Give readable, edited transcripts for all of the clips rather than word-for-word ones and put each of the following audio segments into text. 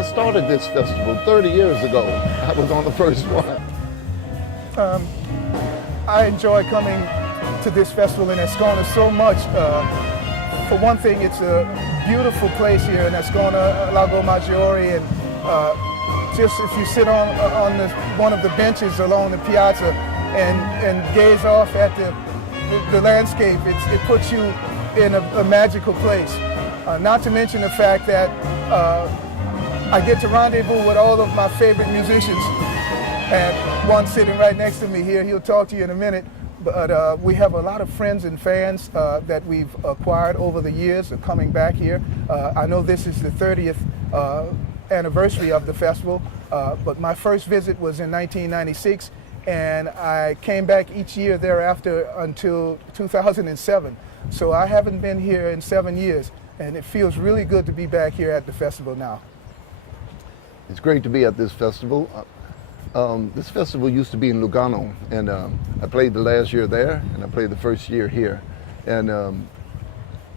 I started this festival 30 years ago. I was on the first one. I enjoy coming to this festival in Ascona so much. For one thing, it's a beautiful place here in Ascona, Lago Maggiore, and just if you sit on one of the benches along the piazza and gaze off at the landscape, it puts you in a magical place. Not to mention the fact that I get to rendezvous with all of my favorite musicians, and one sitting right next to me here, he'll talk to you in a minute, but we have a lot of friends and fans that we've acquired over the years of coming back here. I know this is the 30th anniversary of the festival, but my first visit was in 1996, and I came back each year thereafter until 2007. So I haven't been here in 7 years, and it feels really good to be back here at the festival now. It's great to be at this festival. This festival used to be in Lugano, and I played the last year there, and I played the first year here. And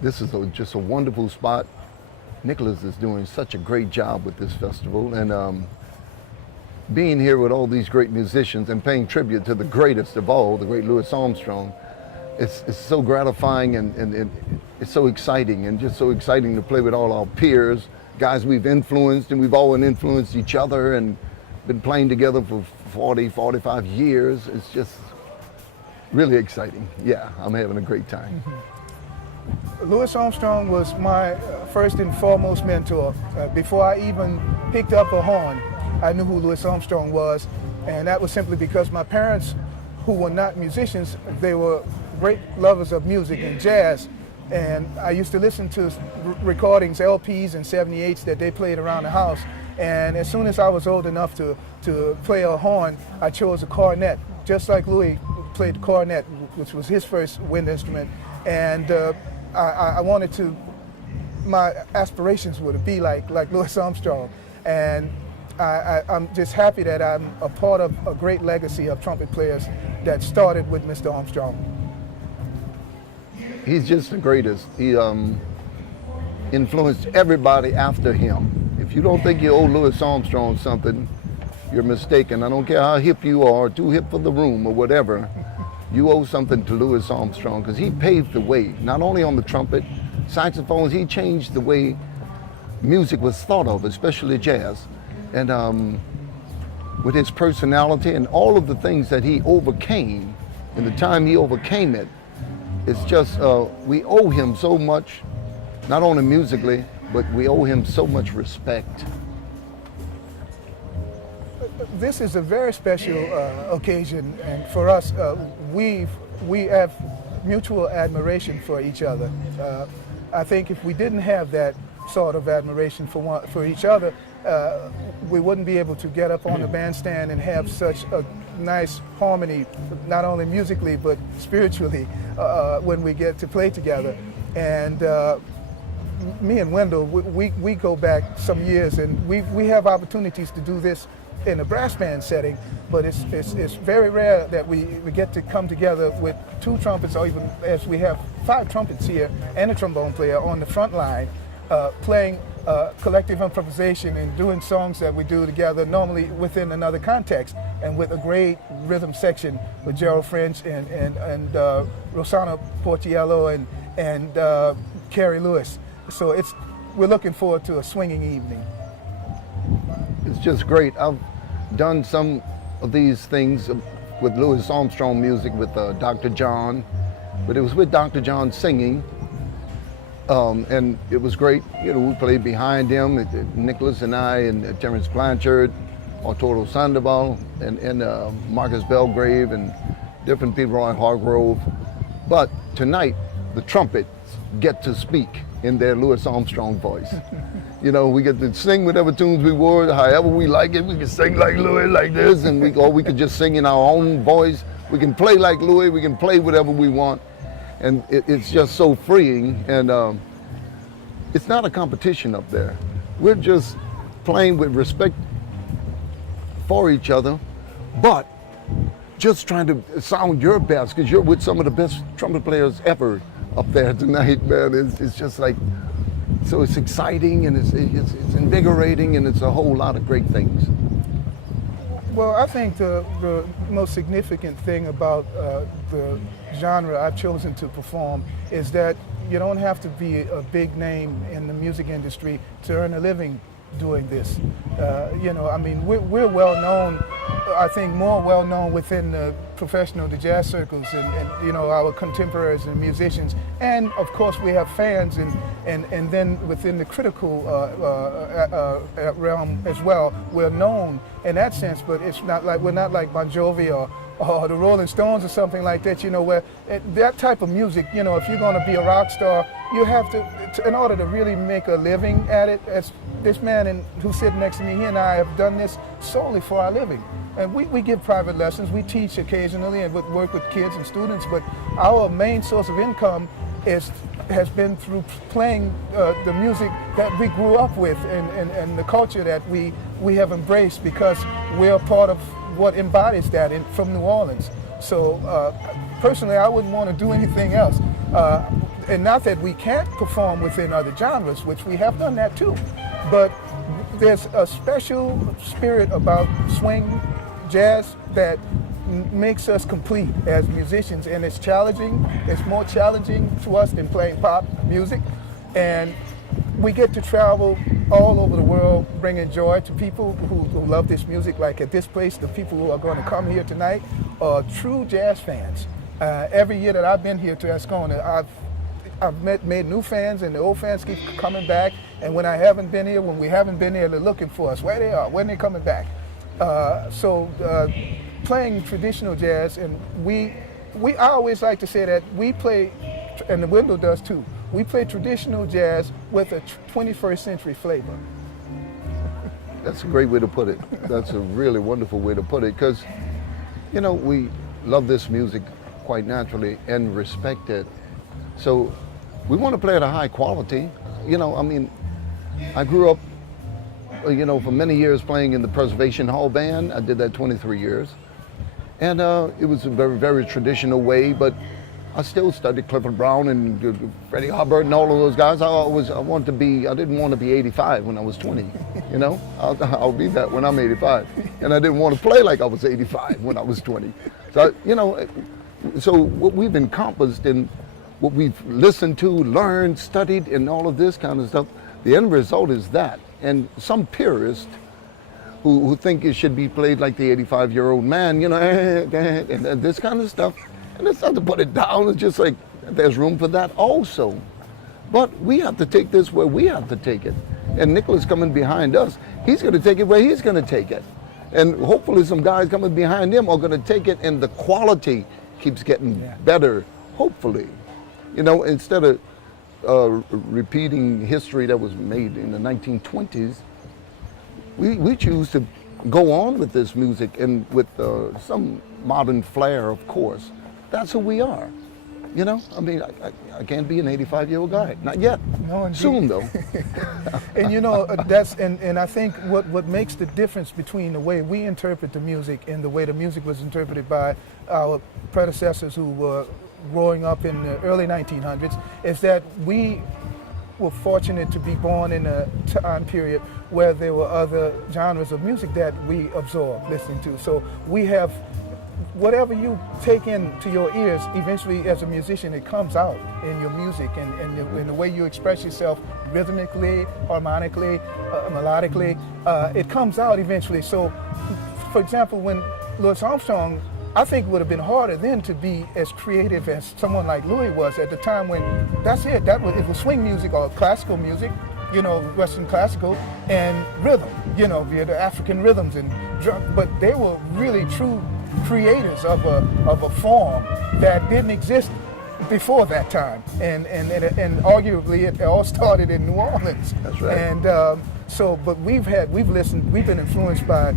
this is just a wonderful spot. Nicholas is doing such a great job with this festival, and being here with all these great musicians and paying tribute to the greatest of all, the great Louis Armstrong, it's so gratifying, and it's so exciting, and just so exciting to play with all our peers, guys we've influenced, and we've all influenced each other and been playing together for 40, 45 years. It's just really exciting. Yeah, I'm having a great time. Mm-hmm. Louis Armstrong was my first and foremost mentor. Before I even picked up a horn, I knew who Louis Armstrong was, and that was simply because my parents, who were not musicians, they were great lovers of music and jazz, and I used to listen to recordings, LPs and 78s that they played around the house, and as soon as I was old enough to play a horn, I chose a cornet, just like Louis played the cornet, which was his first wind instrument, and I wanted to, my aspirations were to be like Louis Armstrong, and I'm just happy that I'm a part of a great legacy of trumpet players that started with Mr. Armstrong. He's just the greatest. He influenced everybody after him. If you don't think you owe Louis Armstrong something, you're mistaken. I don't care how hip you are, too hip for the room or whatever, you owe something to Louis Armstrong, because he paved the way, not only on the trumpet, saxophones, he changed the way music was thought of, especially jazz. And with his personality and all of the things that he overcame, in the time he overcame it, it's just, we owe him so much, not only musically, but we owe him so much respect. This is a very special occasion, and for us, we have mutual admiration for each other. I think if we didn't have that sort of admiration for each other, we wouldn't be able to get up on the bandstand and have such a nice harmony, not only musically but spiritually, when we get to play together. And me and Wendell, we go back some years, and we have opportunities to do this in a brass band setting, but it's very rare that we get to come together with two trumpets, or even as we have 5 trumpets here and a trombone player on the front line, playing collective improvisation and doing songs that we do together, normally within another context, and with a great rhythm section with Gerald French and Rosanna Portiello and Carrie Lewis. So we're looking forward to a swinging evening. It's just great. I've done some of these things with Louis Armstrong music with Dr. John, but it was with Dr. John singing, and it was great. You know, we played behind him, Nicholas and I, and Terence Blanchard, Arturo Sandoval, and Marcus Belgrave, and different people, Roy Hargrove. But tonight, the trumpets get to speak in their Louis Armstrong voice. You know, we get to sing whatever tunes we were, however we like it. We can sing like Louis, like this, and we could just sing in our own voice. We can play like Louis. We can play whatever we want, and it's just so freeing. And it's not a competition up there. We're just playing with respect for each other, but just trying to sound your best, because you're with some of the best trumpet players ever up there tonight, man. It's just like So it's exciting and it's invigorating and it's a whole lot of great things. Well, I think the most significant thing about the genre I've chosen to perform is that you don't have to be a big name in the music industry to earn a living doing this. You know, I mean, we're well known, I think more well known within the professional, the jazz circles and you know, our contemporaries and musicians. And of course we have fans and then within the critical realm as well, we're known in that sense, but it's not like, we're not like Bon Jovi or the Rolling Stones or something like that, you know, where that type of music, you know, if you're going to be a rock star, you have to, in order to really make a living at it, as this man who's sitting next to me, he and I have done this solely for our living. And we give private lessons, we teach occasionally and work with kids and students, but our main source of income has been through playing the music that we grew up with and the culture that we have embraced, because we're part of what embodies that from New Orleans. So personally, I wouldn't want to do anything else. And not that we can't perform within other genres, which we have done that too, but there's a special spirit about swing, jazz that makes us complete as musicians, and it's challenging. It's more challenging to us than playing pop music, and we get to travel all over the world bringing joy to people who love this music. Like at this place, the people who are going to come here tonight are true jazz fans. Every year that I've been here to Ascona, I've made new fans, and the old fans keep coming back, and when we haven't been here, they're looking for us. Where they are, when they're coming back. Playing traditional jazz, and I always like to say that we play, and the Wendell does too, we play traditional jazz with a 21st century flavor. That's a great way to put it. That's a really wonderful way to put it, because, you know, we love this music quite naturally and respect it. So we want to play at a high quality. You know, I mean, I grew up, you know, for many years playing in the Preservation Hall Band. I did that 23 years. And it was a very, very traditional way, but I still studied Clifford Brown and Freddie Hubbard and all of those guys. I didn't want to be 85 when I was 20, you know? I'll be that when I'm 85. And I didn't want to play like I was 85 when I was 20. So, you know, so what we've encompassed and what we've listened to, learned, studied, and all of this kind of stuff, the end result is that. And some purists who think it should be played like the 85-year-old man, you know, and this kind of stuff. And it's not to put it down, it's just like there's room for that also. But we have to take this where we have to take it. And Nicholas coming behind us, he's going to take it where he's going to take it. And hopefully some guys coming behind him are going to take it, and the quality keeps getting better, hopefully. You know, instead of repeating history that was made in the 1920s, we choose to go on with this music, and with some modern flair, of course. That's who we are. You know, I mean, I can't be an 85-year-old guy, not yet. No, indeed. Soon, though. And you know, and I think what makes the difference between the way we interpret the music and the way the music was interpreted by our predecessors who were growing up in the early 1900s is that we were fortunate to be born in a time period where there were other genres of music that we absorbed listening to. So we have whatever you take into your ears, eventually as a musician, it comes out in your music and in the way you express yourself rhythmically, harmonically, melodically. It comes out eventually. So, for example, when Louis Armstrong, I think it would have been harder then to be as creative as someone like Louis was at the time when it was swing music or classical music, you know, Western classical, and rhythm, you know, the African rhythms and drum, but they were really true creators of a form that didn't exist before that time, and arguably it all started in New Orleans. That's right. And but we've been influenced by,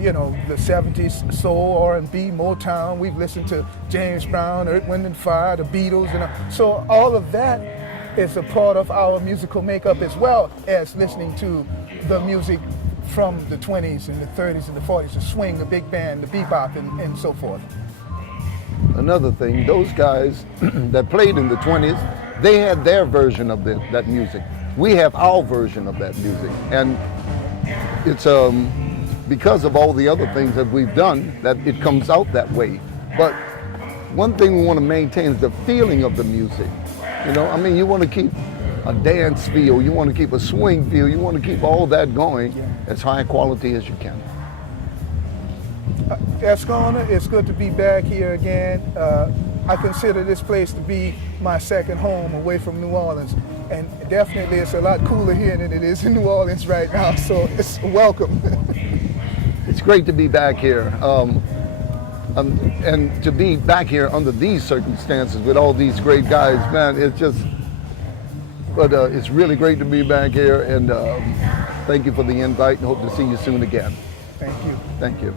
you know, the 70s soul, R&B, Motown. We've listened to James Brown, Earth, Wind and Fire, the Beatles, and so all of that is a part of our musical makeup, as well as listening to the music from the 20s and the 30s and the 40s, the swing, the big band, the be-bop, and so forth. Another thing, those guys that played in the 20s, they had their version of that music. we have our version of that music, and it's because of all the other things that we've done that it comes out that way. But one thing we want to maintain is the feeling of the music. You know, I mean, you want to keep a dance feel, you want to keep a swing feel, you want to keep all that going as high quality as you can. Ascona, it's good to be back here again. I consider this place to be my second home away from New Orleans. And definitely it's a lot cooler here than it is in New Orleans right now, so it's welcome. It's great to be back here. And to be back here under these circumstances with all these great guys, man, it's really great to be back here, and thank you for the invite, and hope to see you soon again. Thank you. Thank you.